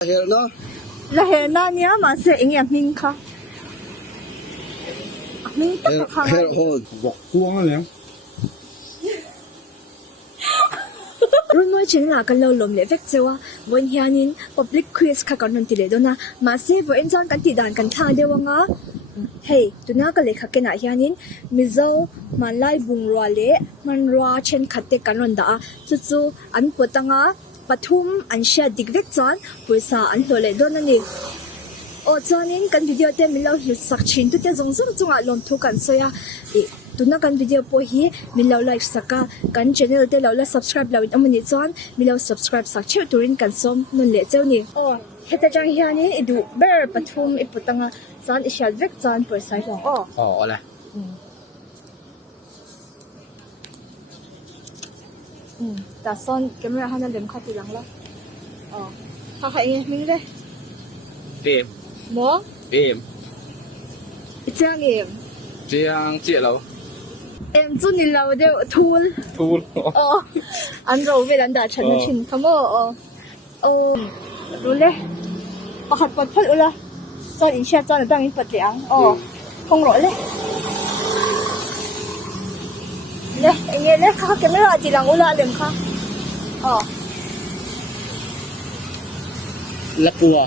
Herna. La herna niya masa ingi aming ka. Aming ta ka. Her hold. Vọc cuông á liền. Rồi mỗi chuyện là cái lâu lồng lệ vết châu vẫn hiện public quiz ka còn ti le do na masa vẫn chọn kan ti dan kan tha de wanga. Hey, tu na ka le kha ke na hianin mizo manlai bungrwa le manrwa chen khatte kan ron da chu chu an potanga pathum an sha digvek chan puisa an hlole don ani o chanin kan video te milo hi sak chin tu te zong zong chunga lom thu kan soya e tuna kan video po hi milo like saka kan channel te lo la subscribe lawin amani chan milo subscribe sak cheu turin kan som nun le cheu ni o heta jang hiani edu ber pathum iputanga chan ishal vek chan puisa long o Ole. ta son camera hana lem khati lang la kha kha e ming le Tìm. mo Tìm. chang em Chiang chia lâu. em chu ni lo de thul Thu. an ro ve dan da chan na chin khamo ru le pakhat pat phal ula chon in sha chon dang in pat liang không rõ le le nghe le kha camera ti lang ula lem kha Lapua.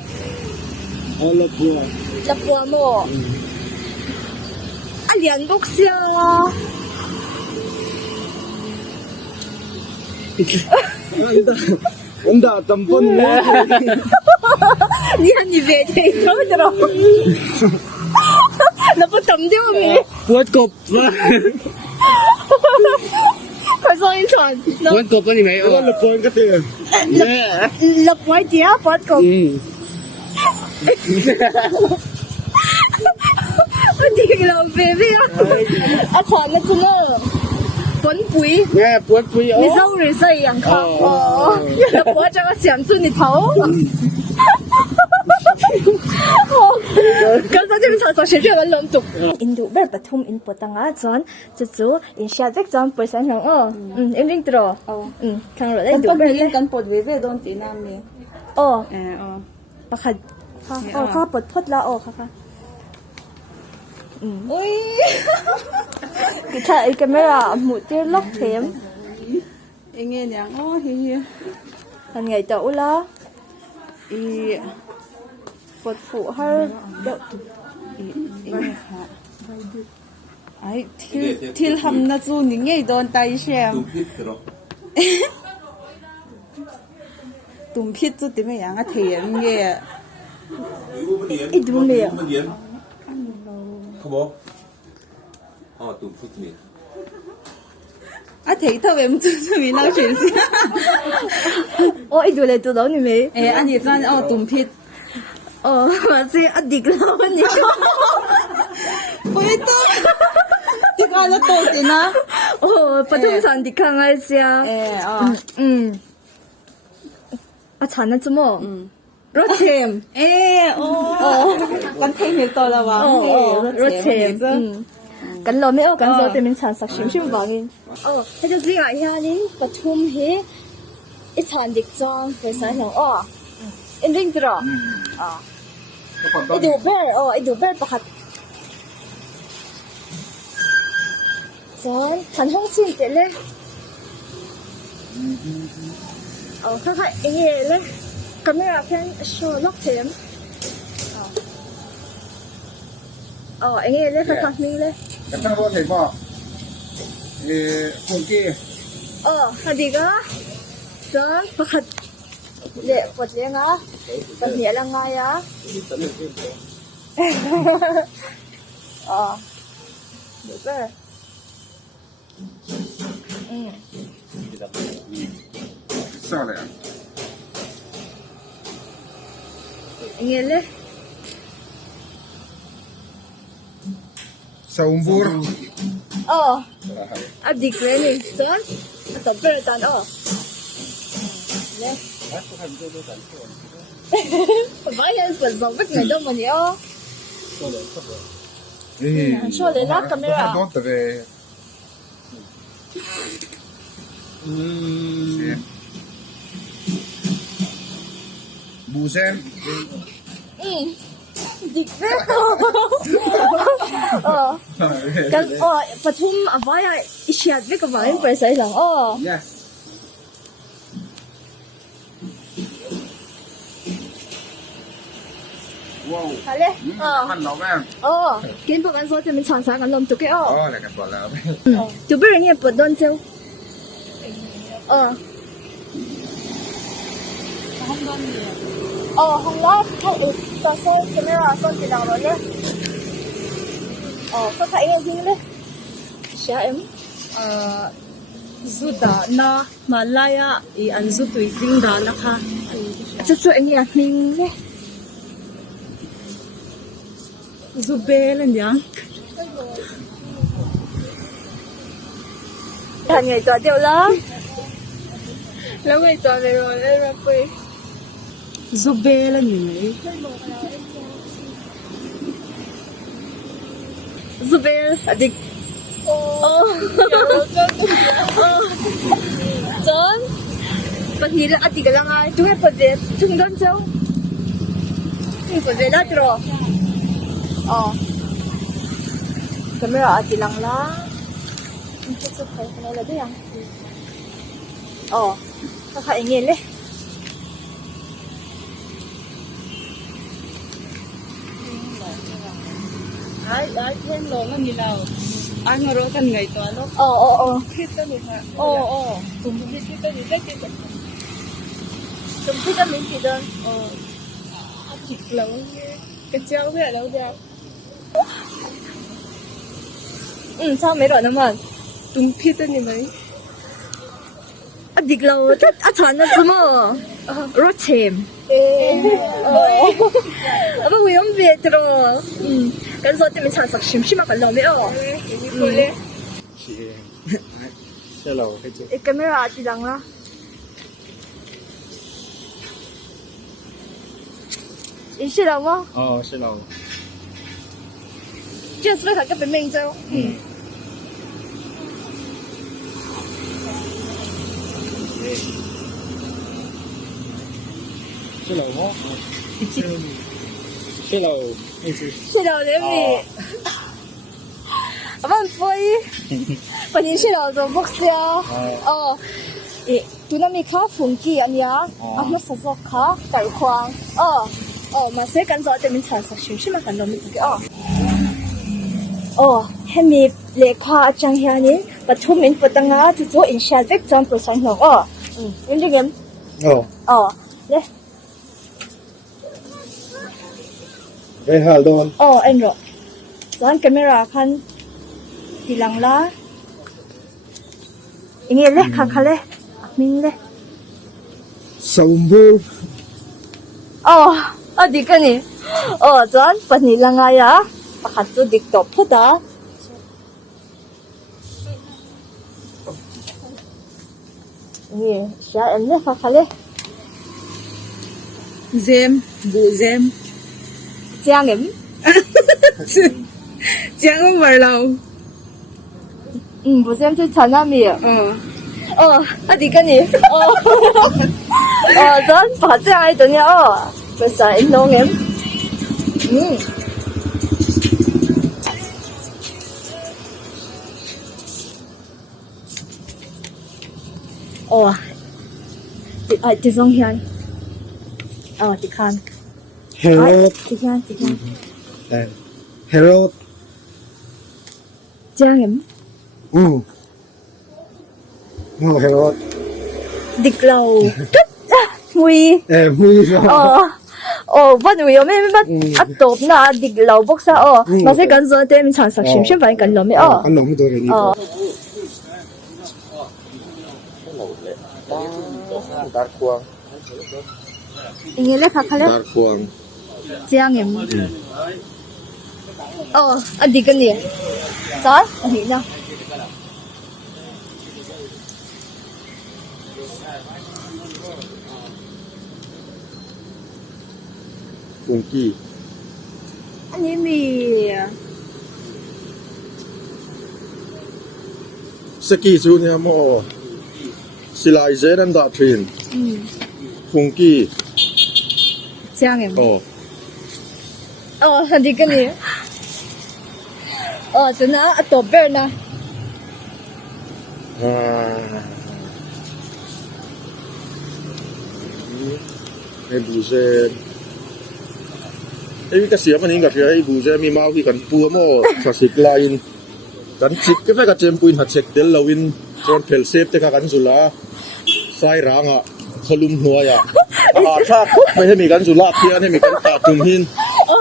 Lapua. la po mo alian bok sia Unda tampon mo. ni han ni ve de ko dro na po tam de mi Puat cộp. ko so in chon no Puat cộp ni mấy. Lapua cái tiền. lập quái tía phát cục đi làm về với à khoản nó cũng tuấn quý Nghe puat quý.你收人税养康lập quái cho nó想出你头刚才这个场所学这个冷读印度贝巴通印波当啊转这组印下这转不想想em linh tro khang rồi đấy đủ贝嘞 กันปวดเวโดนตีน้ำนี่ ประคัดข้าปวดพดละค่ะอุ้ย คือถ้าไอ้กล้องหมุดที่ล็อกเข็ม เองเนี่ยอ๋อเฮีย ทำไงต่อละ อี ปวดฝูให้เดี๋ยว เองค่ะไอ้ที่ทำน่ะจูนี่ไงโดนไตแชมตุ่มพิษจุดที่ไม่ยังอ่ะเทียมเงี้ย ไอ้ดูเนี่ย Không bố. Tụm phút nhỉ. อ่ะเทียเท่าเวมจุดมีน่าเชื่อสิ ไอ้ดูเลยตัวเรานี่ไหม อันนี้จันตุ่มพิษ มาสิอดีตเราเนี่ย ปุ้ยตุ๊กที่ก่อนจะโตสินะ ปฐมสันติขังไอ้เสียฉันน่ะจะมั้งรถเชม กันเทียมโตแล้ววะ รถเชมกันเราไม่เอากันเราแต่เป็นฉันสักชิมวางอินให้ดูสิไอ้ฮานี่ปฐมเฮไอ้ฉันดิกจังไปใส่หนังอินดิ้งตรอไอ้ดูเบอร์ไอ้ดูเบอร์ประคัดฉันห้องสิ่งเจ๋เลยค่อยๆเองเลยกล้องเพียงโชว์ล็อกเทมเองเลยค่อยๆนี่เลย Cái thằng có thể bỏ. Cuồng kia. ฮันดีก็จ้าประคัดเละปวดเลี้ยงอ่ะปัญหาละไงอ่ะเดี๋ยวก็ Sao lại? เองเลย Sao umbur? อดีตเลยนี่จ้าต่อไปตอนเนี่ยบ้านยังเปิดสองวิกไหน都没有 Showเลยละ camera. Don't have บูเซน ดิกเวโตกันปทุมอวัยอิเชียดเวกวายไปใส่หลังyes ว้าว 好嘞มันเราแม่ กินพวกกันโซ่จะมีช้อนสากันลมตุกแกอะไรกันก่อนแล้ว 就被人也不断走红蓝看把手camera 手机上了嘞เขาถ่ายเองจริงเลยใช่ไหมZuda na Malaya i anzu tuiting da na ka. จะช่วยเนี่ยมิงเลย Zubelen yang. ทำไงตัวเดียวแล้ว แล้วไงตัวในรถได้รับไป Zubelen yung eh. ซูเบลอดีจนบางทีเราอดีกันยังไงทุกคนเปิดทุกคนเจ้าทุกคนเปิดได้ตลอดก็ไม่รออดีลังละมันจะสุดท้ายอะไรได้ยังเขาขายเงินเลยAy ken lo man nilaw. Ang ngaro kan ngai to ano. Hit ka nila. Hit kita ni tek tek. Tumpi kami doon. Hit lang. Kacau ba daw dia. 差ไม่รอน้ำมัน Tumpit ni mai. อดีเราอาจารย์นะจ๊ะมั้งรถเชมไม่วิ่งเบียดหรอกันสอดจะมีชาสักชิมชิมากันเราไม่ออกใช่เราให้เจอ กันไม่รอจีดังละอีใช่เรามั้งใช่เราเจ้าสุดท้ายก็เป็นเมงเจ้าใช่เราเนาะใช่เราให้เจอใช่เราเลยมีมันไปวันนี้ใช่เราตัวบ็อกซ์ตัวนั้นมีข้าวฝุ่นกี่อันยามาสักข้าวไก่ควางมาเสกกันสอดจะมีชาสักชิมชิมากันเราไม่ถูกให้มีเลขาจังเฮียนี่ปฐุมอินปตังงาที่ตัวอินชาเด็กจังประสานหงยังดีกันเลยไปหาโดนเอ็นหรอซ้อนแคมราคันทีหลังละอย่างเงี้ยเลยค่ะเลยมิงเลยสมบูรณ์ดีกันนี่ซ้อนปัจจุบันไงอะปะขัดตัวดิกตบพุทธะนี่ใช่เอ็นเลยค่ะเลยZem, bu zem. 这样的Jiang war lao. 不是就产那米ดีกันนี่咱把这样一顿呀不是弄人ที่สองเฮียนที่คันเฮโรดที่คันเฮโรด这样的เฮโรดดิกเรามุยมุยวันนี้有咩อัดตบนะดิกเราบอกซะมาใช้กันซะเต็มชั้นสักชิมชิมไปกันเราไม่กันหลงตัวเลยนี่ดาร์ควงอย่างเงี้ยเลยค่ะค่ะเลยดาร์ควง这样的ดีกันนี่จ้าอันนี้นะฟุงกี้อันนี้มี สกีซูเนี่ยโมสิลายเซนันดาทรินฟุงกี้这样的。哦，哦，你跟你。哦，真的啊，多贝呢？啊，ไอ้บูเซนไอ้ก็เสียมันนี่กับไอ้บูเซนมีมาวิกันปัวโม่สักสิกลายกันจิกก็แค่กับเจมปุยหัดเช็คเดลลาวินจนเพลเซฟเตะกันสุล่าไซรังอ่ะขลุมหัวอ่ะอาชาไม่ให้มีกันสุล่าเพี้ยนให้มีกันขาดจุ่มหิน哦，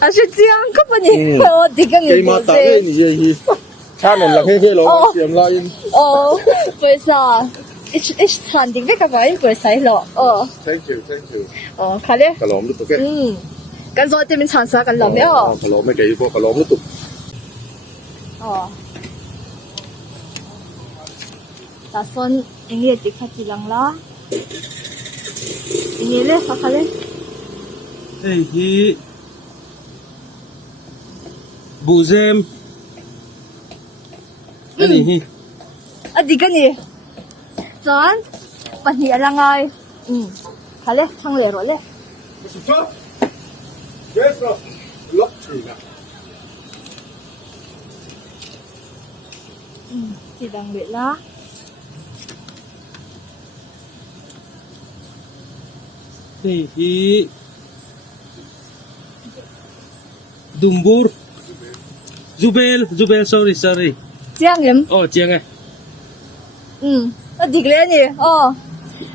啊是这样，可不你，我这个给你不嘛打给是。你这些，差人了，嘿嘿喽，เสียมลาย 哦，不是啊，一餐的那个玩意不是了，哦， thank you thank you 哦，看嘞， กะหล่อมลูกตุ๊กแก 跟说这边长沙跟老苗， กะหล่อมไม่เกี่ยวกับกะหล่อมลูกตุ๊ก 哦，打算营业的开几lang啦，营业嘞，看嘞， เฮ้ยฮีบูเซมอันนี้ฮี 啊，这个你，咱把你让爱，看嘞，唱嘞罗嘞， สุดท้ายเยสล็อกถือนะ 几lang月啦， เฮ้ยฮีดุมบูร์จูเบล sorry 这样人。 อ๋อเจียงไง ดีเลยนี่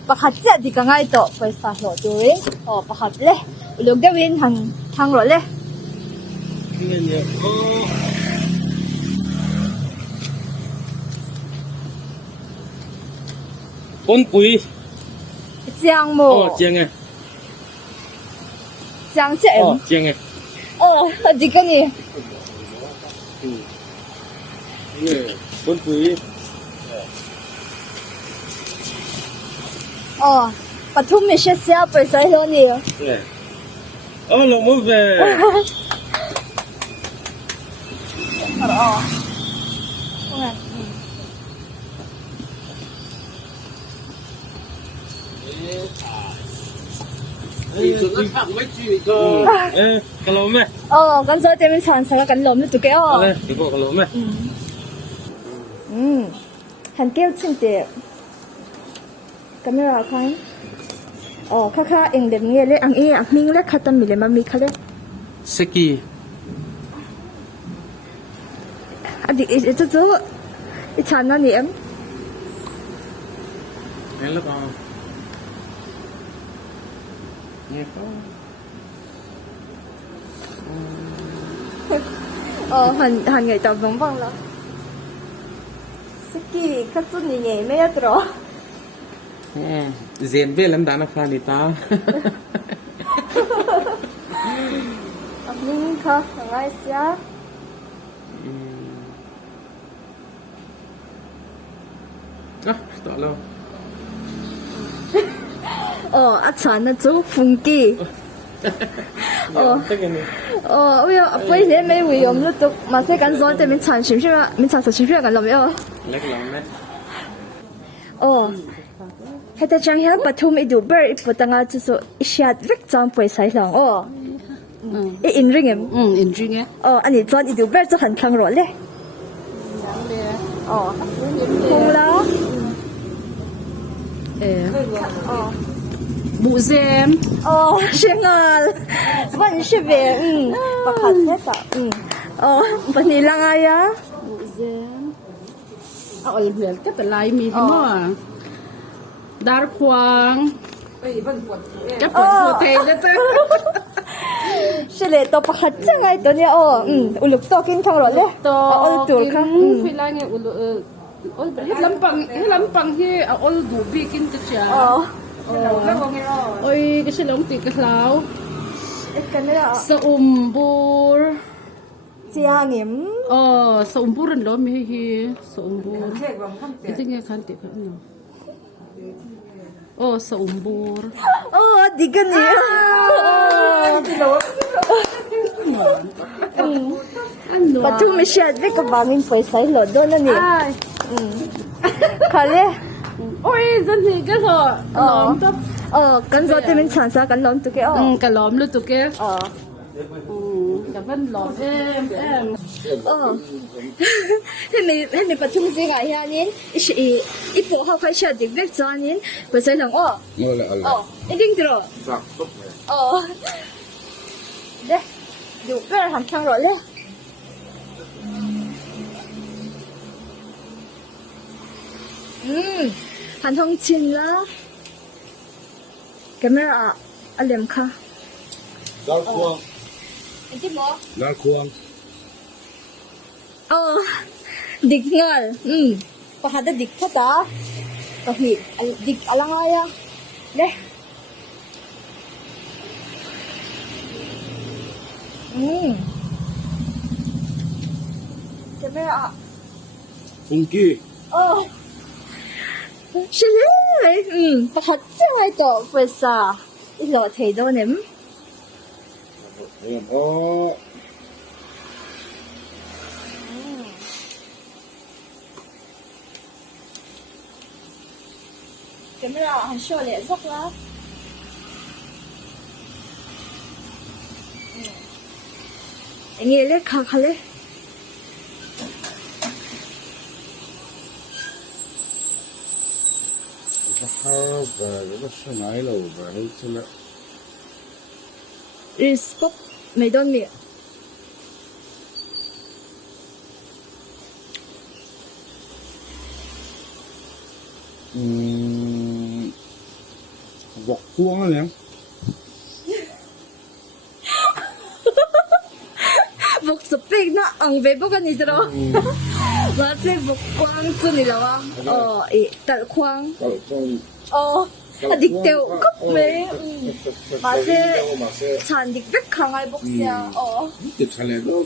ประคัดเจ็ดดีกันไงต่อไปสาหลอดูเองประคัดเลยลูกเดวินทางหลอเลย นี่เนี่ยปนปุ๋ย เจียงโม อ๋อเจียงไง เจียงเจ๋ อ๋อง เจียงไง ดีกันนี่ นี่ปนปุ๋ย ปทุมไม่ใช่เสียไปสาหลอนี่ เนี่ยอ๋อลงมาเว้ย กะโหลกไหม กันซอยเต็มชั้นสักกันลมนี่ตุ๊กแก อะไรเดี๋ยวบอกกะโหลกไหม หันเกี้ยวชิ้นเดียวกันไม่รอใครข้าเองเด็กเงี้ยเลยอังเอ๋มิงเลยข้าตั้มมีเลยมามีเขาเลย สกี ดิจะจูอีชั้นนั่นนี่ เห็นแล้วก็เนี่ยก็ หันไงตอบบ้างละสกีข้าจุดนี่ไงไม่ยัดหรอ เซนเวลันดานาฟานิตา มิงค่ะยังไงเสีย อ่ะต่อแล้ว อาจารย์น่ะจูฟุ้งกี้我有不一年没会用了都马上干做对面产品是吧？面产品是干了没有？ เล็กแล้วไหม ให้แต่จังเฮลปฐุมอีดูเบอร์อีปตังอาจะสุอีชาดวิกจังป่วยใส่หลังอีอินริงเอ็มอินจริงไงอันนี้จอนอีดูเบอร์จะหันทางรถเลยคงแล้วบูเซม是啊วัน是เวประคัดใช่ปะวันนี้ลังอายะ บูเซมเอาเหลือก็แต่ลายมีพี่มั่วดาร์ควางจะปวดหัวเทเลยจ้ะ是嘞，都不好整哎，ตัวเนี้ยอุลุกโตกินทางรถเลยตัวค่ะพี่ลายเนี่ยให้ลำปังที่เอาดูบีกินจะเชียโอ้ยก็ใช่ลงติดกับเราสอุมบูรเจียงิมสอุมบูรนั่นล้อมีฮีสอุมบูรจริงๆคันติดกันเนาะสอุมบูรดีกันเนี่ยปทุมไม่ใช่เด็กกับบางอินไปใส่หลอดด้วยนั่นนี่ค่ะเลยโอ้ยจันทีก็เถอะน้องก็ kan zo te min chan sa kan lom tu ke cái lóm luôn tụi kia ờ cái vẫn lóm em thế mình bắt chung gì cái ha nín ít bộ học phải chơi được việc cho nín bây giờ lòng ít đinh rồi đấy đủ cái làm xong rồi đấy hành thông chín lá camera alem kha Dal khuang. anh biết không Dal khuang. dik ngal pahada dik thata kahi dik alangaya le camera Funky. Shalai, pahat sai to pesa. Ilo thei do nem. Camera han show le zak la. Ngi le kha khale. Và nó sẽ nói là và hết chứ là Respect mấy đôi miệng. vọt khuang đó nè. Vok sepik na ang vebo kan itro. Lase vok kwang su ni lawa. Tal kwang. Adik teo kap me. Mase chan dik vek khangai bok sia. Tiếp theo là đó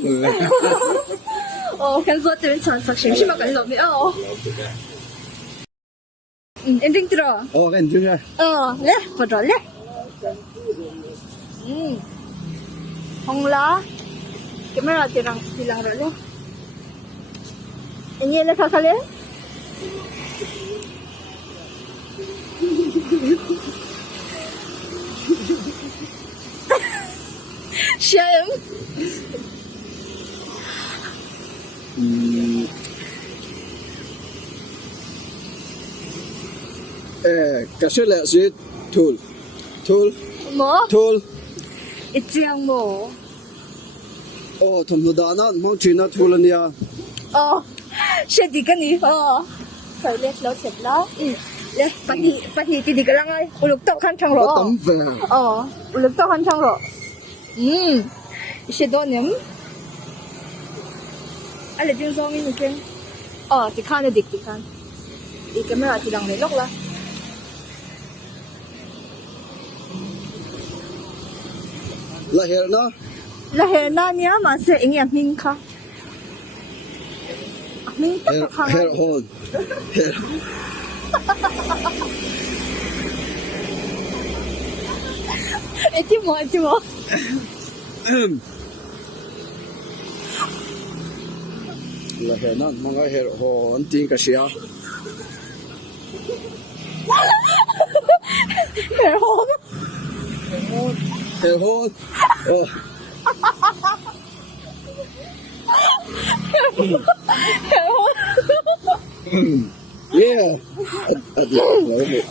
Kan zo te chan sak shim shim kan lo mi. Em ding tro. cái gì nha. Le, pa ro le. Hong la. Camera tilang rồi lên. Ini le kakale. Shame. Cái số là gì? Tool. Mo? Tool. Itiang mo. Thầm đồ đá nó mong chuyện nó tool anh ya. Siya di ka ni. Phải lên lâu chật lâu. Le, bắt ni ti di ka lang ay. Ulog to kan chang ro. Tấm về. Ulog to kan chang ro. Siya do nem. Ala din zo mi ni ken. Ti kan na dik ti kan. Di camera ti lang ni lok la. Là hiện nó. La he na niya ma se ingi aming ka. Aming ta ka ka. Hair hole. Eti mo. Là hiện nó mong cái hair hole anh tin cái gì à? Hair home. Hair hole. Hair home. Yeah.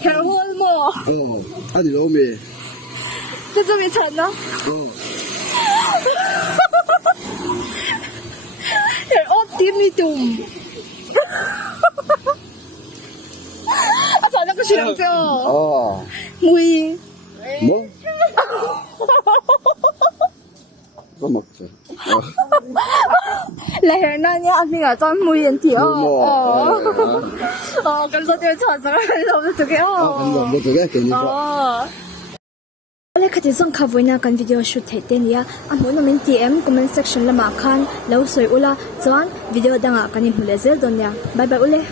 Hair hole mo. Anh đi đâu mày? Cái gì bị chặt đó? Hair hole tim ni tum. Chặt nó có chuyện chưa? Mùi. Mo. Có một phần. Là hair na niya aming trong mùi anh thì cái gì bị chặt rồi lâu rồi cái Anh làm được cái gì vậy? Ole khati zong kha voina kan video shoot thete nia amon nomen tm comment section lama khan lo soi ula chuan video danga kanin hmule zel don nia bye bye ule